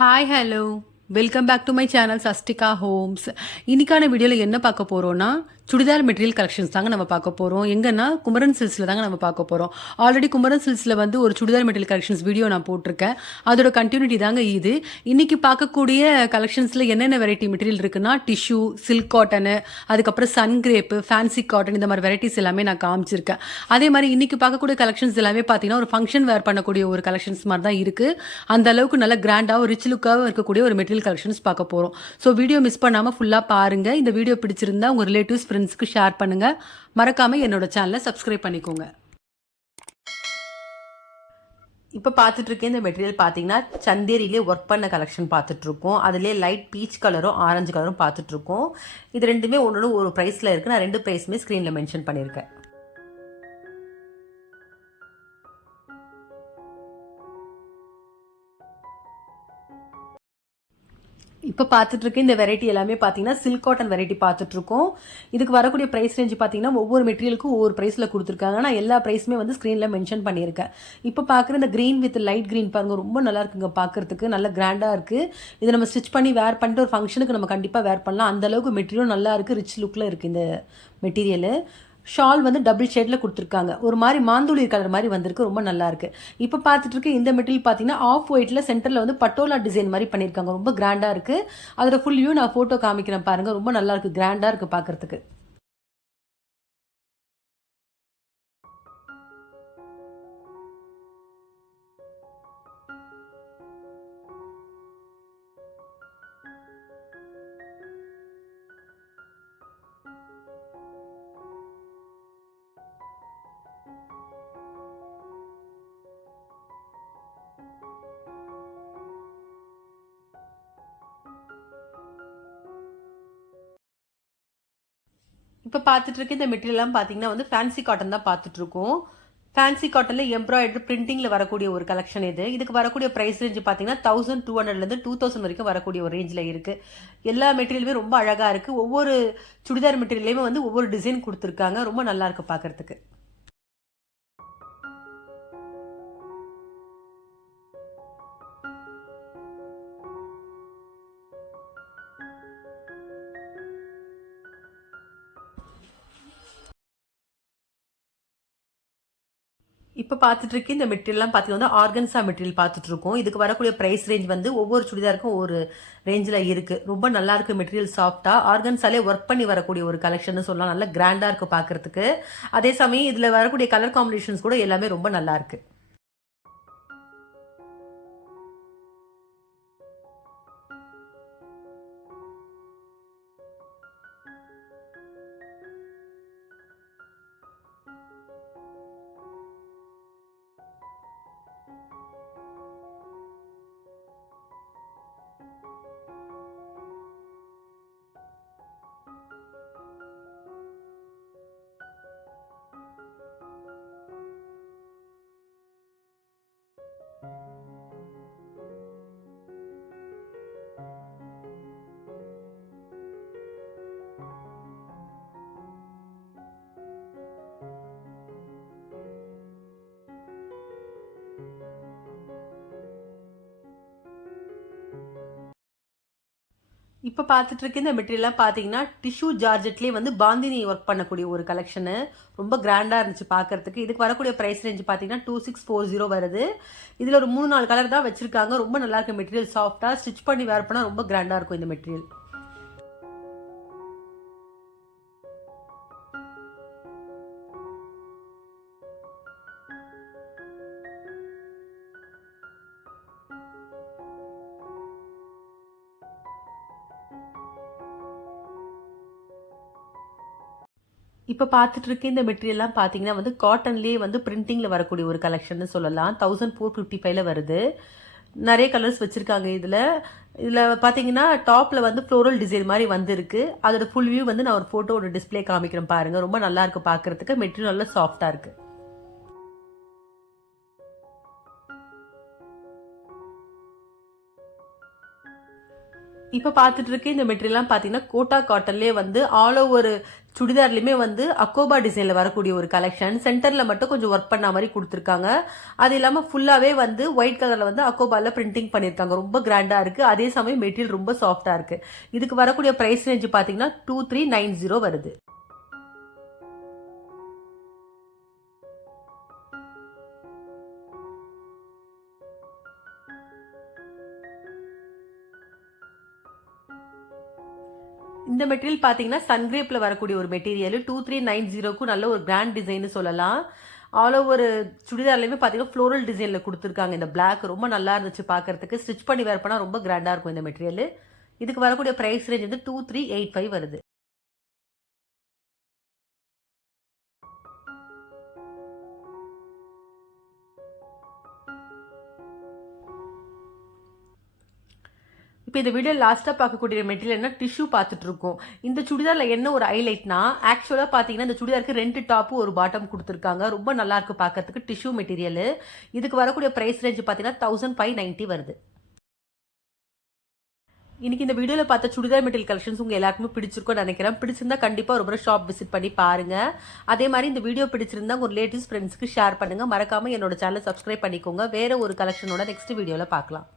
Hi hello welcome back to my channel Sastika homes. இன்னைக்கான வீடியோவில் என்ன பார்க்க போகிறோன்னா சுடிதார் மெட்டீரியல் கலெக்ஷன்ஸ் தாங்க நம்ம பார்க்க போகிறோம். எங்கன்னா குமரன் சில்ஸில் தாங்க நம்ம பார்க்க போகிறோம். ஆல்ரெடி குமரன் சில்ஸில் வந்து ஒரு சுடிதார் மெட்டீரியல் கலெக்ஷன்ஸ் வீடியோ நான் போட்டிருக்கேன். அதோட கண்டினியூட்டி தாங்க இது. இன்னைக்கு பார்க்கக்கூடிய கலெக்ஷன்ஸில் என்னென்ன வெரைட்டி மெட்டீரியல் இருக்குன்னா டிஷ்யூ, சில்க் காட்டனு, அதுக்கப்புறம் சன் கிரேப்பு, ஃபேன்சி காட்டன், இந்த மாதிரி வெரைட்டிஸ் எல்லாமே நான் காமிச்சிருக்கேன். அதே மாதிரி இன்னைக்கு பார்க்கக்கூடிய கலெக்ஷன்ஸ் எல்லாமே பார்த்தீங்கன்னா ஒரு ஃபங்க்ஷன் வேர் பண்ணக்கூடிய ஒரு கலெக்ஷன்ஸ் மாதிரி தான் இருக்குது. அந்த அளவுக்கு நல்ல கிராண்டாகவும் ரிச் லுக்காகவும் இருக்கக்கூடிய ஒரு மெட்டீரியல் கலெக்ஷன்ஸ் பார்க்க போகிறோம். ஸோ வீடியோ மிஸ் பண்ணாமல் ஃபுல்லாக பாருங்கள். இந்த வீடியோ பிடிச்சிருந்தா உங்கள் ரிலேட்டிவ்ஸ் ஃப்ரெண்ட்ஸ்க்கு ஷேர் பண்ணுங்கள். மறக்காமல் என்னோட சேனலை சப்ஸ்கிரைப் பண்ணிக்கோங்க. இப்போ பார்த்துட்டு இருக்கேன் இந்த மெட்டீரியல் பார்த்தீங்கன்னா சந்தேரியிலே ஒர்க் பண்ண கலெக்ஷன் பார்த்துட்ருக்கோம். அதிலே லைட் பீச் கலரும் ஆரஞ்சு கலரும் பார்த்துட்ருக்கோம். இது ரெண்டுமே ஒன்று ஒரு ப்ரைஸில் இருக்குது. நான் ரெண்டு ப்ரைஸுமே ஸ்க்ரீனில் மென்ஷன் பண்ணியிருக்கேன். இப்போ பார்த்துட்ருக்க இந்த வெரைட்டி எல்லாமே பார்த்தீங்கன்னா சில்க் காட்டன் வெரைட்டி பார்த்துட்ருக்கோம். இதுக்கு வரக்கூடிய ப்ரைஸ் ரேஞ்சு பார்த்தீங்கன்னா ஒவ்வொரு மெட்டீரியலுக்கும் ஒவ்வொரு ப்ரைஸில் கொடுத்துருக்காங்க. நான் எல்லா ப்ரைஸுமே வந்து ஸ்க்ரீனில் மென்ஷன் பண்ணியிருக்கேன். இப்போ பார்க்குற இந்த க்ரீன் வித் லைட் க்ரீன் பாருங்கள், ரொம்ப நல்லா இருக்குங்க பார்க்குறதுக்கு. நல்ல கிராண்டாக இருக்குது. இதை நம்ம ஸ்டிச் பண்ணி வேர் பண்ணிட்டு ஒரு ஃபங்க்ஷனுக்கு நம்ம கண்டிப்பாக வேர் பண்ணலாம். அந்தளவுக்கு மெட்டீரியலும் நல்லா இருக்குது, ரிச் லுக்கில் இருக்குது இந்த மெட்டீரியலு. ஷால் வந்து டபுள் ஷேடில் கொடுத்துருக்காங்க. ஒரு மாதிரி மாந்துளி கலர் மாதிரி வந்திருக்கு, ரொம்ப நல்லா இருக்கு. இப்போ பார்த்துட்டு இருக்க இந்த மெட்டீரியல் பார்த்தீங்கன்னா ஆஃப் ஒயிட்டில் சென்டரில் வந்து பட்டோலா டிசைன் மாதிரி பண்ணியிருக்காங்க. ரொம்ப கிராண்டாக இருக்குது. அதோட ஃபுல் வியூ நான் ஃபோட்டோ காமிக்கிறேன் பாருங்கள். ரொம்ப நல்லா இருக்குது, கிராண்டாக இருக்குது பார்க்குறதுக்கு. இப்போ பார்த்துட்டு இருக்க இந்த மெட்டீரியல்லாம் பார்த்தீங்கன்னா வந்து ஃபேன்சி காட்டன் தான் பார்த்துட்ருக்கோம். ஃபேன்சி காட்டனில் எம்ப்ராய்டரி பிரிண்டிங்கில் வரக்கூடிய ஒரு கலெக்ஷன் இது. இதுக்கு வரக்கூடிய ப்ரைஸ் ரேஞ்சு பார்த்தீங்கன்னா 1200 2000 வரைக்கும் வரக்கூடிய ஒரு ரேஞ்சில் இருக்குது. எல்லா மெட்டீரியலுமே ரொம்ப அழகாக இருக்குது. ஒவ்வொரு சுடிதார் மெட்டீரியல்லையுமே வந்து ஒவ்வொரு டிசைன் கொடுத்துருக்காங்க. ரொம்ப நல்லா இருக்குது பார்க்குறதுக்கு. இப்போ பார்த்துட்டு இருக்கு இந்த மெட்டீரியல்லாம் பார்த்தீங்கன்னா ஆர்கன்ஸா மெட்டீரியல் பார்த்துட்டு இருக்கோம். இதுக்கு வரக்கூடிய ப்ரைஸ் ரேஞ்ச் வந்து ஒவ்வொரு சுடிதாருக்கும் ஒரு ரேஞ்சில் இருக்குது. ரொம்ப நல்லா இருக்குது மெட்டீரியல், சாஃப்டாக ஆர்கன்ஸாலே ஒர்க் பண்ணி வரக்கூடிய ஒரு கலெக்ஷன் சொல்லலாம். நல்லா கிராண்டாக இருக்குது பார்க்குறதுக்கு. அதே சமயம் இதில் வரக்கூடிய கலர் காம்பினேஷன்ஸ் கூட எல்லாமே ரொம்ப நல்லா இருக்குது. இப்போ பார்த்துட்டு இருக்க இந்த மெட்டீரியல்லாம் பார்த்தீங்கன்னா டிஷ்யூ ஜார்ஜெட்லேயே வந்து பாந்தினி ஒர்க் பண்ணக்கூடிய ஒரு கலெக்ஷனு. ரொம்ப கிராண்டாக இருந்துச்சு பார்க்குறதுக்கு. இதுக்கு வரக்கூடிய ப்ரைஸ் ரேஞ்ச் பார்த்தீங்கன்னா 2640 வருது. இதில் ஒரு 3-4 கலர் தான் வச்சுருக்காங்க. ரொம்ப நல்லா இருக்குது மெட்டீரியல், சாஃப்டாக ஸ்டிச் பண்ணி வேர் பண்ணால் ரொம்ப கிராண்டாக இருக்கும் இந்த மெட்டீரியல். இப்போ பார்த்துட்டு இருக்க இந்த மெட்டீரியல்லாம் பார்த்தீங்கன்னா வந்து காட்டன்லேயே வந்து பிரிண்டிங்கில் வரக்கூடிய ஒரு கலெக்ஷன் சொல்லலாம். 1455 வருது. நிறைய கலர்ஸ் வச்சுருக்காங்க இதில். இதில் பார்த்தீங்கன்னா டாப்பில் வந்து ஃப்ளோரல் டிசைன் மாதிரி வந்துருக்கு. அதோட ஃபுல் வியூ வந்து நான் ஒரு ஃபோட்டோ ஒரு டிஸ்பிளே காமிக்கிறேன் பாருங்கள். ரொம்ப நல்லா இருக்குது பார்க்குறதுக்கு. மெட்டீரியல் நல்லா சாஃப்டாக இருக்குது. இப்போ பார்த்துட்டு இருக்க இந்த மெட்டீரியல்லாம் பார்த்தீங்கன்னா கோட்டா காட்டன்லேயே வந்து ஆல் ஓவர் சுடிதார்லையுமே வந்து அக்கோபா டிசைனில் வரக்கூடிய ஒரு கலெக்ஷன். சென்டரில் மட்டும் கொஞ்சம் ஒர்க் பண்ண மாதிரி கொடுத்துருக்காங்க. அது இல்லாமல் ஃபுல்லாகவே வந்து ஒயிட் கலரில் வந்து அக்கோபாவில் பிரிண்டிங் பண்ணியிருக்காங்க. ரொம்ப கிராண்டாக இருக்குது. அதே சமயம் மெட்டீரியல் ரொம்ப சாஃப்டாக இருக்குது. இதுக்கு வரக்கூடிய ப்ரைஸ் ரேஞ்ச் பார்த்தீங்கன்னா 2390 வருது. இந்த மெட்டீரியல் பார்த்தீங்கன்னா சன்கிரேப்பில் வரக்கூடிய ஒரு மெட்டீரியல் 2390க்கும் நல்ல ஒரு கிராண்ட் டிசைன்னு சொல்லலாம். ஆல் ஓவர் சுடிதார்லையுமே பார்த்தீங்கன்னா ஃப்ளோரல் டிசைனில் கொடுத்துருக்காங்க. இந்த பிளாக் ரொம்ப நல்லா இருந்துச்சு பார்க்கறதுக்கு. ஸ்டிச் பண்ணி வேர் பண்ணால் ரொம்ப கிராண்டாக இருக்கும் இந்த மெட்டீரியல். இதுக்கு வரக்கூடிய ப்ரைஸ் ரேஞ்ச் வந்து 2385 வருது. இப்போ இந்த வீடியோ லாஸ்ட்டாக பார்க்கக்கூடிய மெட்டீரியல் என்ன டிஷ்யூ பார்த்துட்டு இருக்கோம். இந்த சுடிதாரில் என்ன ஒரு ஹைலைட்னா ஆக்சுவலாக பார்த்தீங்கன்னா இந்த சுடிதாருக்கு 2 டாப்பு ஒரு பாட்டம் கொடுத்துருக்காங்க. ரொம்ப நல்லா இருக்கு பார்க்கறதுக்கு டிஷ்யூ மெட்டீரியல். இதுக்கு வரக்கூடிய ப்ரைஸ் ரேஞ்ச் பார்த்தீங்கன்னா 1590 வருது. இன்னைக்கு இந்த வீடியோவில் பார்த்த சுடிதார் மெட்டீரியல் கலெக்ஷன்ஸ் உங்கள் எல்லாருக்குமே பிடிச்சிருக்கும்னு நினைக்கிறேன். பிடிச்சிருந்தா கண்டிப்பாக ஒரு ஷாப் விசிட் பண்ணி பாருங்க. அதே மாதிரி இந்த வீடியோ பிடிச்சிருந்தா உங்கள் ரிலேட்டிவ்ஸ் ஃப்ரெண்ட்ஸ்க்கு ஷேர் பண்ணுங்க. மறக்காம என்னோட சேனலை சப்ஸ்கிரைப் பண்ணிக்கோங்க. வேற ஒரு கலெக்ஷனோட நெக்ஸ்ட் வீடியோவில் பார்க்கலாம்.